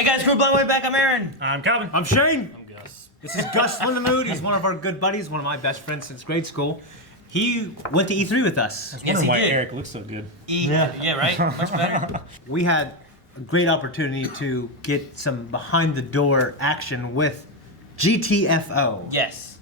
Hey guys, crew Blind Way back. I'm Aaron. I'm Calvin. I'm Shane. I'm Gus. This is Gus from the Mood. He's one of our good buddies, one of my best friends since grade school. He went to E3 with us. Yes, he why did. Eric looks so good. Yeah, right? Much better. We had a great opportunity to get some behind-the-door action with GTFO. Yes.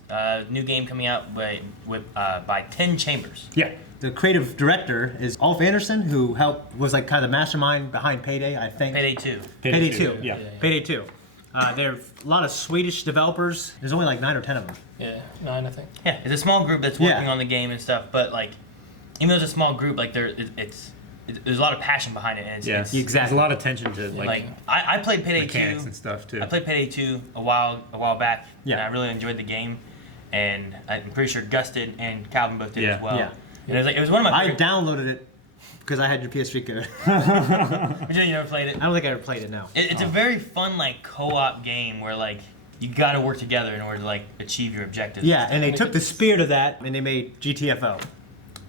New game coming out by 10 Chambers. Yeah. The creative director is Ulf Anderson, who was like kind of the mastermind behind Payday, I think. Payday 2. Payday 2. Yeah. Payday 2. There are a lot of Swedish developers. There's only like 9 or 10 of them. Yeah, 9 I think. Yeah, it's a small group that's working on the game and stuff, but like, even though it's a small group, like there's a lot of passion behind it. And it's Exactly. There's a lot of attention to like I played Payday 2 mechanics and stuff too. I played Payday 2 a while back. Yeah. And I really enjoyed the game, and I'm pretty sure Gus did and Calvin both did as well. Yeah. And it was one of my I favorite. downloaded it because I had your PS3 code. But you never played it. I don't think I ever played it, no. It's a very fun like co-op game where like you got to work together in order to like achieve your objectives. Yeah, and they took the spirit of that and they made GTFO.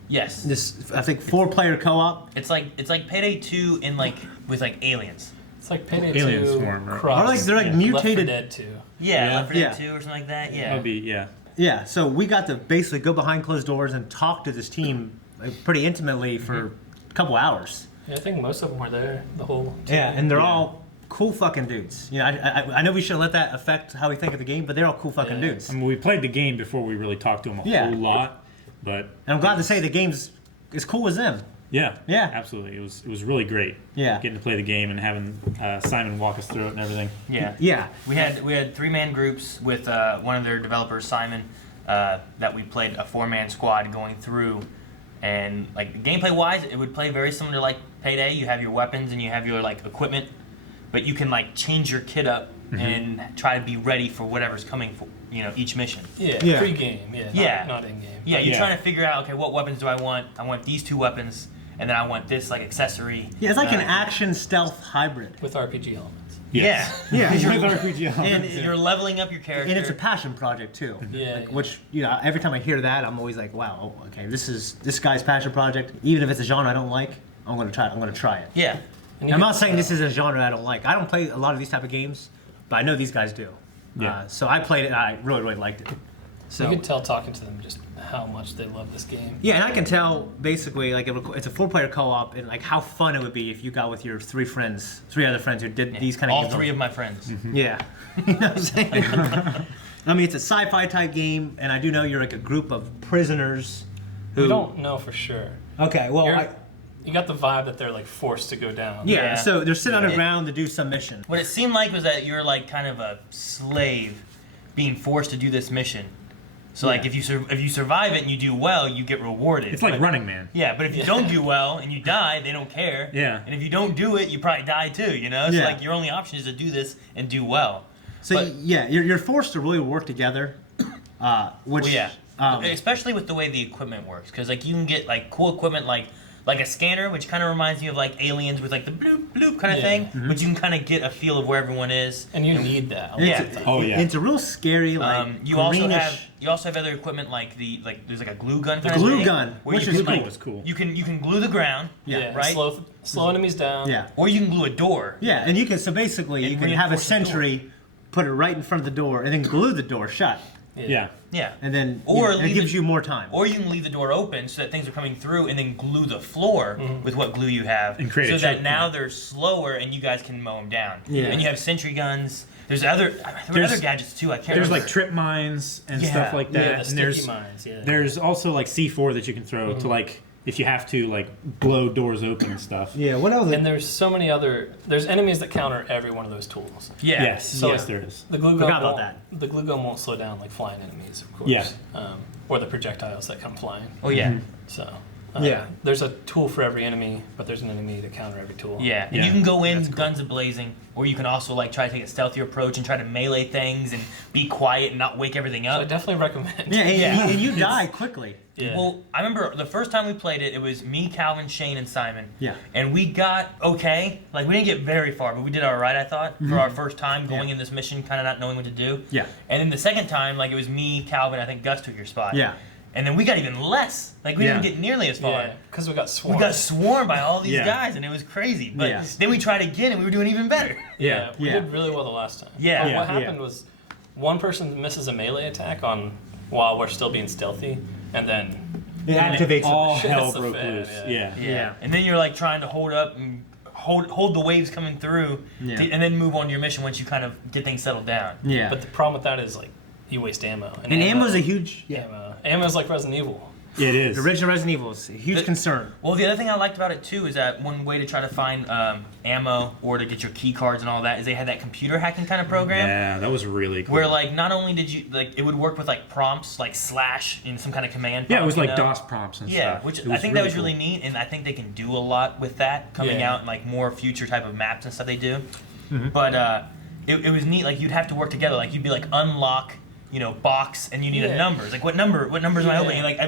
Yes. This, I think, 4-player co-op. It's like Payday 2 in like with like aliens. It's like Payday Alien 2 Swarm, right? cross. They're like Left 4 mutated. Dead 2. Yeah, Left 4 Dead Yeah. 2 or something like that. Yeah. That'd be, yeah. Yeah, so we got to basically go behind closed doors and talk to this team like, pretty intimately for a couple hours. Yeah, I think most of them were there the whole time. Yeah, and they're all cool fucking dudes. You know, I know we shouldn't let that affect how we think of the game, but they're all cool fucking Yeah. dudes. I mean, we played the game before we really talked to them a whole lot, but And I'm glad to say the game's as cool as them. yeah, Yeah. absolutely. It was really great. Yeah. Getting to play the game and having Simon walk us through it and everything. Yeah. Yeah. We had 3-man groups with one of their developers, Simon, that we played a 4-man squad going through, and like gameplay wise, it would play very similar to like Payday. You have your weapons and you have your like equipment, but you can like change your kit up and try to be ready for whatever's coming for each mission. Yeah, pre-game. Yeah, not in-game. Yeah, you're Yeah. trying to figure out, okay, what weapons do I want? I want these 2 weapons, and then I want this like accessory. Yeah, it's like an action stealth hybrid. With RPG elements. Yes. Yeah. With Yeah. RPG And elements. you're leveling up your character. And it's a passion project too. Yeah. Which, every time I hear that, I'm always like, wow, okay, this guy's passion project. Even if it's a genre I don't like, I'm gonna try it. I'm gonna try it. Yeah. And you I'm get- not saying this is a genre I don't like. I don't play a lot of these type of games, but I know these guys do. Yeah. So I played it and I really, really liked it. So You could tell talking to them just how much they love this game. yeah, and I can tell basically like it's a 4-player co-op and like how fun it would be if you got with your 3 other friends who did these kind of All games. 3 of my friends. Yeah. You know what I'm saying? I mean, it's a sci-fi type game, and I do know you're like a group of prisoners who. We don't know for sure. Okay, well, You got the vibe that they're like forced to go down. yeah, Yeah. so they're sitting underground to do some mission. What it seemed like was that you're like kind of a slave being forced to do this mission. So like if you survive it and you do well, you get rewarded. It's like Running Man. Yeah, but if you don't do well and you die, they don't care. Yeah. And if you don't do it, you probably die too, So Yeah. like your only option is to do this and do well. So But- yeah, you're forced to really work together, which Well, yeah. Especially with the way the equipment works, because like you can get like cool equipment like a scanner, which kind of reminds me of like Aliens with like the bloop bloop kind of Yeah. thing, but you can kind of get a feel of where everyone is. And you need that. a lot Yeah. of the time. Oh, yeah. It's a real scary like You also greenish. have other equipment like there's like a glue gun. Kind glue of thing, gun, where which you is can, cool. like, Was cool. You can glue the ground. Yeah, Right. Slow enemies down. Yeah, Or you can glue a door. yeah, and you can basically And you can have a reinforce the door. sentry, put it right in front of the door, and then glue the door shut, Yeah. Yeah. and then Or and it leave gives it- you more time. Or you can leave the door open so that things are coming through, and then glue the floor with what glue you have, And create so a that choke now point. they're slower and you guys can mow them down. Yeah. And you have sentry guns. There were other gadgets too. I can't. There's remember. like trip mines and Yeah. stuff like that. Yeah, the and sticky there's mines. Yeah. there's also like C4 that you can throw to like if you have to like blow doors open and stuff. Yeah, what else? And there's so many there's enemies that counter every one of those tools. Yeah. Yes. So yes, there is. The glue gun Forgot about won't- that. The glue gun won't slow down like flying enemies, of course. Yeah. Or the projectiles that come flying. Oh yeah. So Yeah. there's a tool for every enemy, but there's an enemy to counter every tool. Yeah. And Yeah. you can go in guns a-blazing, or you can also like try to take a stealthier approach and try to melee things and be quiet and not wake everything So I up. definitely recommend. Yeah, and, Yeah. and you die quickly. Yeah. Well, I remember the first time we played it, it was me, Calvin, Shane, and Simon. Yeah. And we got okay. Like, we didn't get very far, but we did all right, I thought, for our first time going in this mission, kind of not knowing what to do. Yeah. And then the second time, like, it was me, Calvin, I think Gus took your spot. Yeah. And then we got even less. Like, we didn't get nearly as far. Yeah, because we got swarmed. We got swarmed by all these Yeah. guys, and it was crazy. But Yeah. then we tried again, and we were doing even better. Yeah, we Yeah. did really well the last time. Yeah. But Yeah. what happened was one person misses a melee attack while we're still being stealthy, and then It And activates all shit hell hits the broke fan, loose. yeah. Yeah. And then you're like trying to hold up and hold the waves coming through, Yeah. and then move on to your mission once you kind of get things settled down. Yeah. But the problem with that is like you waste ammo. And ammo's a huge. Yeah. Ammo's like Resident Evil. It is. The original Resident Evil is a huge concern. Well, the other thing I liked about it too is that one way to try to find ammo or to get your key cards and all that is they had that computer hacking kind of program. Yeah, that was really cool. Where like not only did you like it would work with like prompts like slash in some kind of command. Yeah, it prompt, was you like know? DOS prompts and Yeah, stuff. which It I think that was cool. really neat, and I think they can do a lot with that coming Yeah. out in like more future type of maps and stuff they do. But it was neat. Like you'd have to work together. Like you'd be like unlock, box, and you need a Yeah. number. It's like what numbers am I Yeah. opening? Like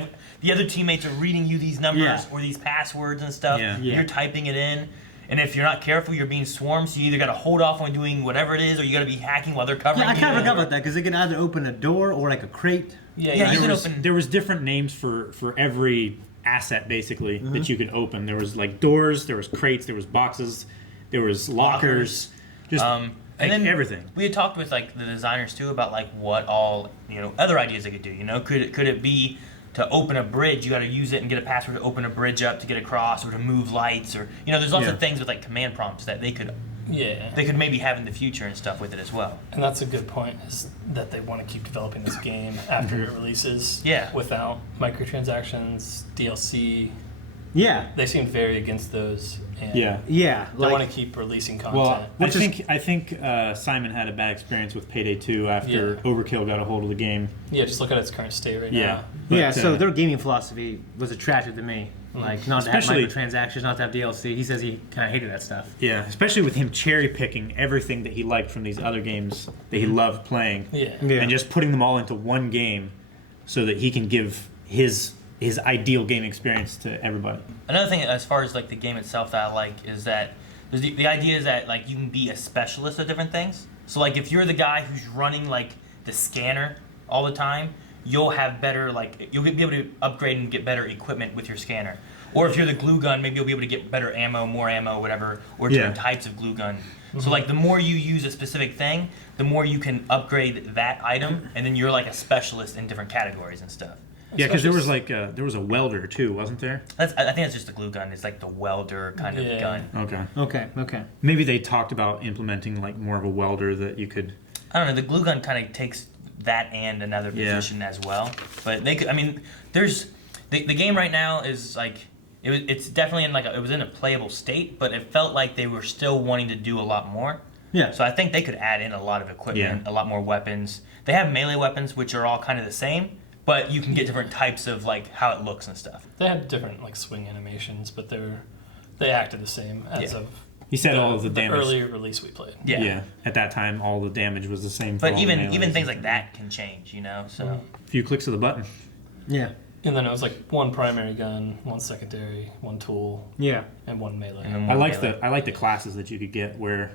the other teammates are reading you these numbers Yeah. or these passwords and stuff. Yeah. Yeah. You're typing it in. And if you're not careful, you're being swarmed. So you either got to hold off on doing whatever it is, or you got to be hacking while they're covering. Yeah, I kind you. of forgot about that because it can either open a door or like a crate. Yeah, you you There can was, open. there was different names for every asset basically that you could open. There was like doors, there was crates, there was boxes, there was lockers, just And like then everything. We had talked with like the designers too about like what all other ideas they could do. Could it be to open a bridge? You got to use it and get a password to open a bridge up to get across, or to move lights, or there's lots Yeah. of things with like command prompts that they could Yeah. maybe have in the future and stuff with it as well. And that's a good point, is that they want to keep developing this game after it releases. Yeah. Without microtransactions, DLC. Yeah. They seemed very against those. And Yeah. Yeah. They Like, want to keep releasing content. Well, Which is- I think Simon had a bad experience with Payday 2 after Yeah. Overkill got a hold of the game. yeah, just look at its current state right Yeah. now. yeah, But, so their gaming philosophy was attractive to me. Mm. Like, not to have Especially- microtransactions, not to have DLC. He says he kind of hated that stuff. Yeah, especially with him cherry picking everything that he liked from these other games that he loved playing, Yeah. Yeah. and just putting them all into one game, so that he can give his ideal game experience to everybody. Another thing as far as like the game itself that I like is that the idea is that like you can be a specialist of different things. So like if you're the guy who's running like the scanner all the time, you'll have better you'll be able to upgrade and get better equipment with your scanner. Or if you're the glue gun, maybe you'll be able to get better ammo, more ammo, whatever, or different types of glue gun. So like the more you use a specific thing, the more you can upgrade that item, and then you're like a specialist in different categories and stuff. Yeah, because there was a welder too, wasn't there? I think that's just the glue gun. It's like the welder kind of Yeah. gun. Okay. Okay. Maybe they talked about implementing like more of a welder that you could. I don't know. The glue gun kind of takes that and another Yeah. position as well. But they could. I mean, there's the game right now is like it's definitely in it was in a playable state, but it felt like they were still wanting to do a lot more. Yeah. So I think they could add in a lot of equipment, Yeah. a lot more weapons. They have melee weapons, which are all kind of the same, but you can get different types of like how it looks and stuff. They had different like swing animations, but they acted the same as Yeah. of He said all of the damage. earlier release we played. Yeah. At that time, all the damage was the same. For But all the even melees. things like that can change, So a few clicks of the button. Yeah. And then it was like one primary gun, one secondary, one tool, Yeah. and one melee. and then I more like melee. the classes that you could get where,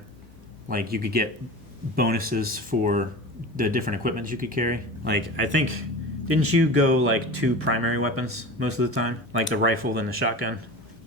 like, you could get bonuses for the different equipment you could carry. Like, I think, didn't you go like 2 primary weapons most of the time, like the rifle and the shotgun,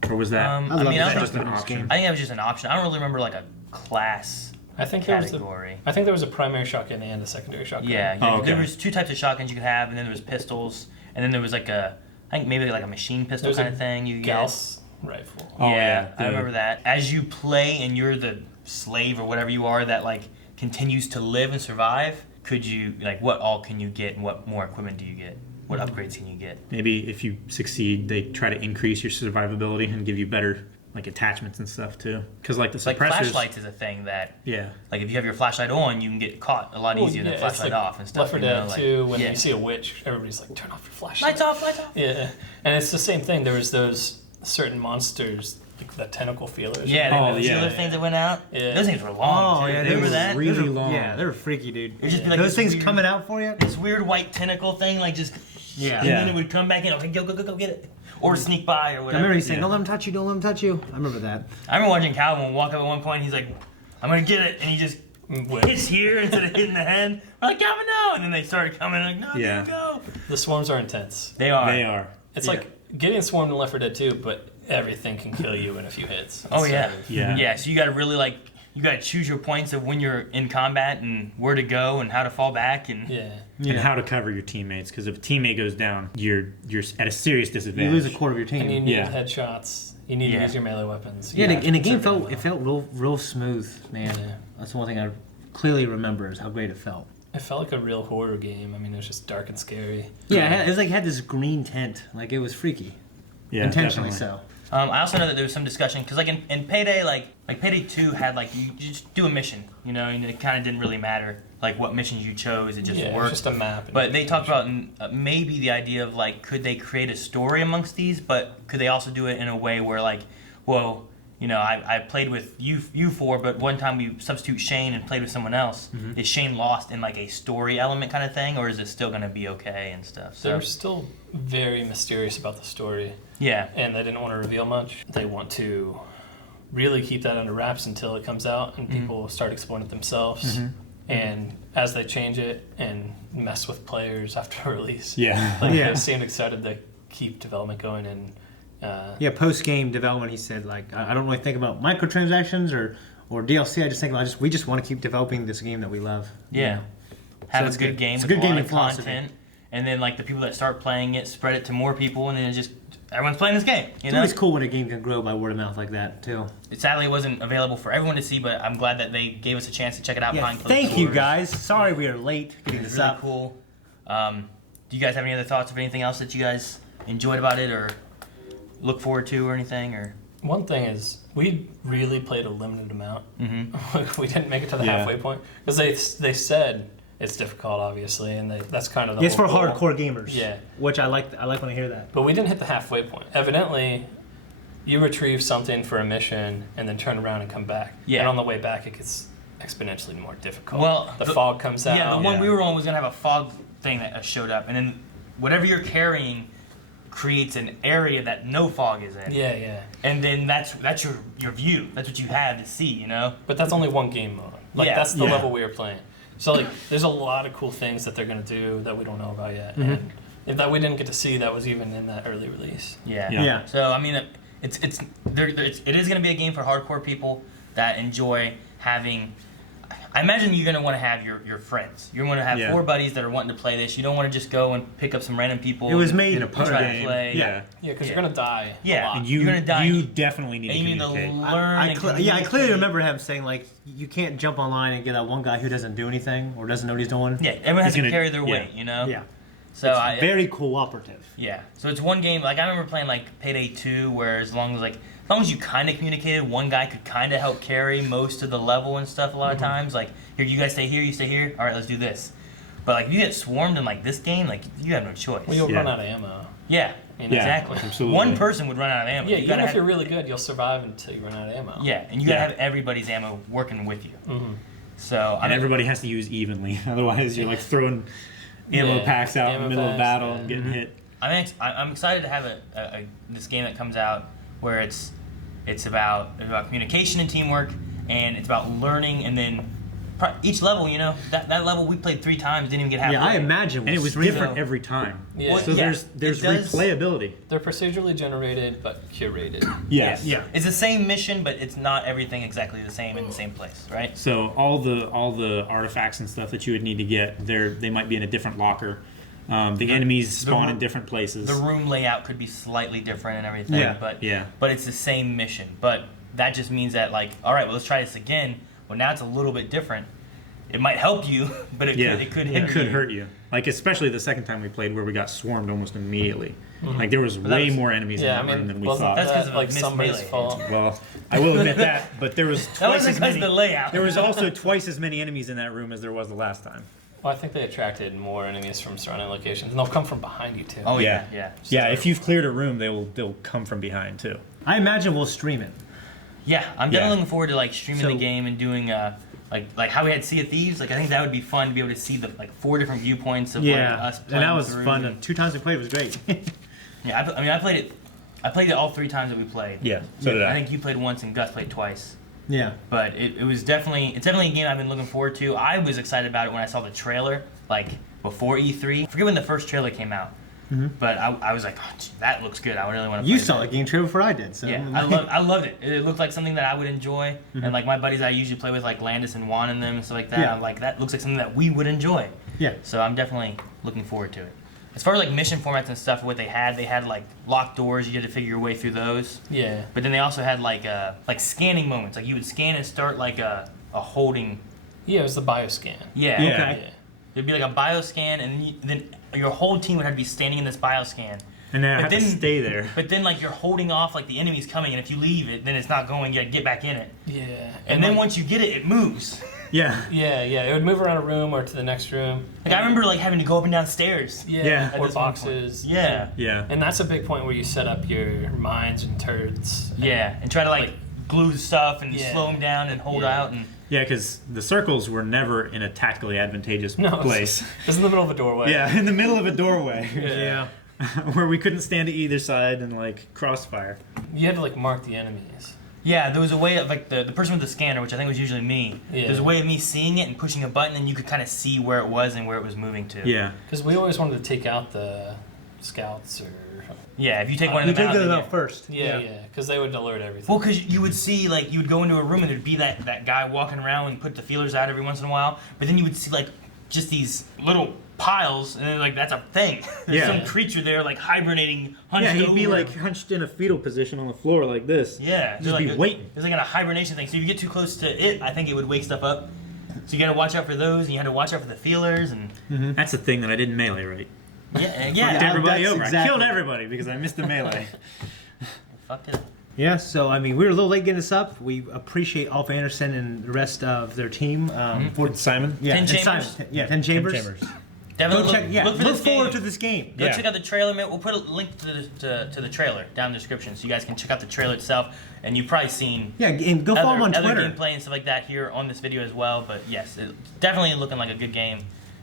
or was that I love mean, the I don't just think an option? I think that was just an option. I don't really remember like a class I think category. there was a primary shotgun and a secondary shotgun. Yeah, Oh, okay. there was 2 types of shotguns you could have, and then there was pistols, and then there was like I think maybe like a machine pistol There's kind a of thing you could Gauss rifle. get. Oh, Yeah, yeah, I the- remember that. As you play and you're the slave or whatever you are that like continues to live and survive, could you what all can you get and what more equipment do you get? What upgrades can you get? Maybe if you succeed, they try to increase your survivability and give you better like attachments and stuff too. Because like the Like suppressors, flashlights is a thing that yeah, like if you have your flashlight on, you can get caught a lot Well, easier than yeah, flashlight it's like off and stuff. Left 4 Dead 2, when yeah. you see a witch, everybody's like, turn off your flashlight. Lights off, lights off. Yeah, and it's the same thing. There was those certain monsters, like the tentacle feelers. Yeah, Oh, the yeah. those things that went out. Yeah. Those things were long. Oh, too. yeah, Remember those that? really Those are- long. Yeah, they were freaky, dude. It'd just be like Those this things weird- coming out for you? This weird white tentacle thing, like just Yeah. and Yeah. then it would come back in. Okay, go get it, or sneak by or I whatever. remember he saying, Yeah. "Don't let him touch you. Don't let him touch you." I remember that. I remember watching Calvin walk up at one point. He's like, "I'm gonna get it," and he just Whip. hits here instead of hitting the head. We're like, "Calvin, no!" And then they started coming. Like, "No, Yeah. don't go." The swarms are intense. They are. They are. It's Yeah. like getting swarmed in Left 4 Dead 2, but everything can kill you in a few hits. Oh instead yeah. of- Yeah. Yeah. So you got to really you got to choose your points of when you're in combat and where to go and how to fall back and. Yeah. And how to cover your teammates, because if a teammate goes down, you're at a serious disadvantage. You lose a quarter of your team. And you need Yeah. headshots. You need to Yeah. use your melee weapons. Yeah, You and the game have to felt real smooth, man. Yeah. That's the one thing I clearly remember is how great it felt. It felt like a real horror game. I mean, it was just dark and scary. Yeah, it was like it had this green tint, like it was freaky, Yeah, intentionally definitely. so. I also know that there was some discussion because in Payday like Payday 2 had you just do a mission, and it kind of didn't really matter what missions you chose. It just Yeah, it was worked. just a map. and But they talked information. about maybe the idea of could they create a story amongst these, but could they also do it in a way where I played with you four, but one time we substitute Shane and played with someone else. Is Shane lost in a story element kind of thing, or is it still gonna be okay and stuff? So They're still very mysterious about the story, yeah, and they didn't want to reveal much. They want to really keep that under wraps until it comes out and people start exploring it themselves. And as they change it and mess with players after release, Yeah. Yeah. they seem excited to keep development going. And Yeah, post game development, he said I don't really think about microtransactions or DLC. I just think about we just want to keep developing this game that we love. yeah. Have it's a good good. game It's a with good a lot gaming of philosophy. content, and then the people that start playing it spread it to more people, and then everyone's playing this game. It's always cool when a game can grow by word of mouth like that too. Sadly, it wasn't available for everyone to see, but I'm glad that they gave us a chance to check it out. Yeah, behind closed thank you doors. guys. Sorry we are late getting It was this really up. cool. Do you guys have any other thoughts of anything else that you guys enjoyed about it or look forward to or anything? Or one thing is, we really played a limited amount. We didn't make it to the Yeah. halfway point because they said it's difficult, obviously, and that's kind of the It's for whole goal. hardcore gamers. Yeah. Which I like when I hear that. But we didn't hit the halfway point. Evidently, you retrieve something for a mission and then turn around and come back. Yeah. And on the way back, it gets exponentially more difficult. Well, the fog comes out. yeah, the one Yeah. we were on was gonna have a fog thing that showed up, and then whatever you're carrying creates an area that no fog is in. Yeah, yeah. And then that's your view. That's what you have to see. But that's only one game mode. Yeah. That's the Yeah. level we were playing. So there's a lot of cool things that they're gonna do that we don't know about yet, and that we didn't get to see that was even in that early release. Yeah. Yeah. So I mean, it is going to be a game for hardcore people that enjoy having. I imagine you're going to want to have your friends. You're going to have Yeah. 4 buddies that are wanting to play this. You don't want to just go and pick up some random people. It was and made In a try party to game. play. Yeah. Yeah, because Yeah. you're gonna die. Yeah. A lot. And you, You're gonna die. you definitely need And to you need to communicate. learn. and I clearly communicate. remember him saying you can't jump online and get that one guy who doesn't do anything or doesn't know what he's doing. Yeah, everyone has He's to gonna- carry their yeah. weight. Yeah. So I Very cooperative. Yeah. So it's one game. I remember playing Payday 2, where as long as you kind of communicated, one guy could kind of help carry most of the level and stuff. A lot of times, here, you guys stay here, you stay here. All right, let's do this. But if you get swarmed in this game, you have no choice. Well, you'll Yeah. run out of ammo. Yeah. You know? Yeah. Exactly. absolutely. One person would run out of ammo. Yeah, You even gotta if have- you're really good, you'll survive until you run out of ammo. Yeah, and you gotta Yeah. have everybody's ammo working with you. Mm-hmm. So And everybody has to use evenly. Otherwise, you're throwing ammo Yeah. packs out in Ammo the middle of packs, battle yeah. and getting hit. I'm excited to have this game that comes out where it's about communication and teamwork, and it's about learning, and then each level, that level we played 3 times, didn't even get halfway. Yeah, I imagine. And it was stream- different every time. Yeah. So yeah, there's it does- replayability. They're procedurally generated but curated. Yes. Yeah. It's the same mission, but it's not everything exactly the same in the same place, right? So all the artifacts and stuff that you would need to get, they might be in a different locker. The enemies spawn in different places. The room layout could be slightly different and everything, Yeah. but it's the same mission. But that just means that all right, well, let's try this again. Well, now it's a little bit different. It might help you, but it could hinder you. hurt you. Especially the second time we played, where we got swarmed almost immediately. There was way more enemies Yeah, in that room than we wasn't thought. That's 'cause that of like missed somebody's melee. fault? Well, I will admit that, but there was That twice wasn't as because many. of the layout. There was also twice as many enemies in that room as there was the last time. Well, I think they attracted more enemies from surrounding locations, and they'll come from behind you too. Oh yeah, yeah. Yeah, if you've cleared a room, they'll come from behind too. I imagine we'll stream it. Yeah, I'm Yeah. definitely looking forward to streaming the So- game and doing like how we had Sea of Thieves. I think that would be fun to be able to see the 4 different viewpoints of us and playing that was through. fun. The 2 times we played was great. Yeah, I played it. I played it all 3 times that we played. Yeah, so did I. I think you played once and Gus played twice. yeah. But it's definitely a game I've been looking forward to. I was excited about it when I saw the trailer. before E3. I forget when the first trailer came out, but I was like, oh, gee, that looks good. I really want to play You that. saw the game trailer before I did, so Yeah, I loved it. It looked like something that I would enjoy, and like my buddies I usually play with, like Landis and Juan and them and stuff like that. Yeah. I'm like, that looks like something that we would enjoy. Yeah. So I'm definitely looking forward to it. As far as like mission formats and stuff, what they had like locked doors. You had to figure your way through those. Yeah. But then they also had like scanning moments. Like you would scan and start like a holding. Yeah, it was the bioscan. Yeah. Yeah. Okay. Yeah. It'd be like a bioscan, and then your whole team would have to be standing in this bioscan. And then I But have to then- stay there. But then like you're holding off like the enemy's coming, and if you leave it, then it's not going. You gotta get back in it. Yeah. And then like, once you get it, it moves. Yeah. Yeah, it would move around a room or to the next room. Like I remember like having to go up and down stairs. Yeah. Or At this one boxes. point. Yeah. Yeah. And that's a big point where you set up your mines and turrets. Yeah, and try to like glue stuff and Yeah. slow them down and hold Yeah. out and. Yeah, because the circles were never in a tactically advantageous No, place. It's in the middle of a doorway. Yeah, in the middle of a doorway. Yeah. Where we couldn't stand to either side and like crossfire. You had to like mark the enemies. Yeah, there was a way of like the person with the scanner, which I think was usually me. Yeah. There's a way of me seeing it and pushing a button, and you could kind of see where it was and where it was moving to. Yeah. Because we always wanted to take out the scouts or. Yeah, if you take one You of them take out, those then out first. Yeah, because they would alert everything. Well, because you would see, like, you would go into a room and there'd be that guy walking around and put the feelers out every once in a while, but then you would see, like, just these little piles, and then, like, that's a thing. There's Yeah. some creature there, like, hibernating, hunched Yeah, he'd be over. like hunched in a fetal position on the floor like this. Yeah. Just like be waiting. It's like a hibernation thing, so if you get too close to it, I think it would wake stuff up. So you gotta watch out for those, and you had to watch out for the feelers, and... That's the thing that I didn't melee right. Yeah, Fucked yeah. everybody that's over. I exactly- killed everybody because I missed the melee. Fucked it up. Yeah, so I mean, we were a little late getting this up. We appreciate Alf Anderson and the rest of their team. For Simon? yeah, 10 and chambers? Simon. Yeah, 10 chambers. Definitely Go check. Yeah, look for look this forward game. to this game. Go Yeah. check out the trailer. We'll put a link to the trailer down in the description, so you guys can check out the trailer itself. And you've probably seen Yeah, and go follow him on other Twitter. gameplay and stuff like that here on this video as well. But yes, it's definitely looking like a good game,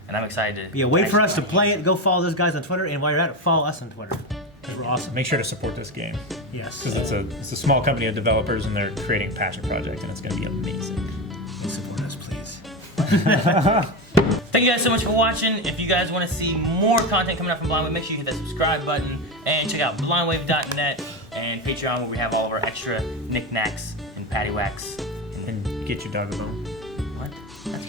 and I'm excited to. Yeah, wait for actually us to play it. Go follow those guys on Twitter, and while you're at it, follow us on Twitter. 'Cause we're awesome. Make sure to support this game Yes. because it's a small company of developers and they're creating a passion project and it's going to be amazing. Please support us, please. Thank you guys so much for watching. If you guys want to see more content coming up from Blindwave, make sure you hit that subscribe button and check out blindwave.net and Patreon, where we have all of our extra knickknacks and paddywhacks. And get your dog a bone. What? That's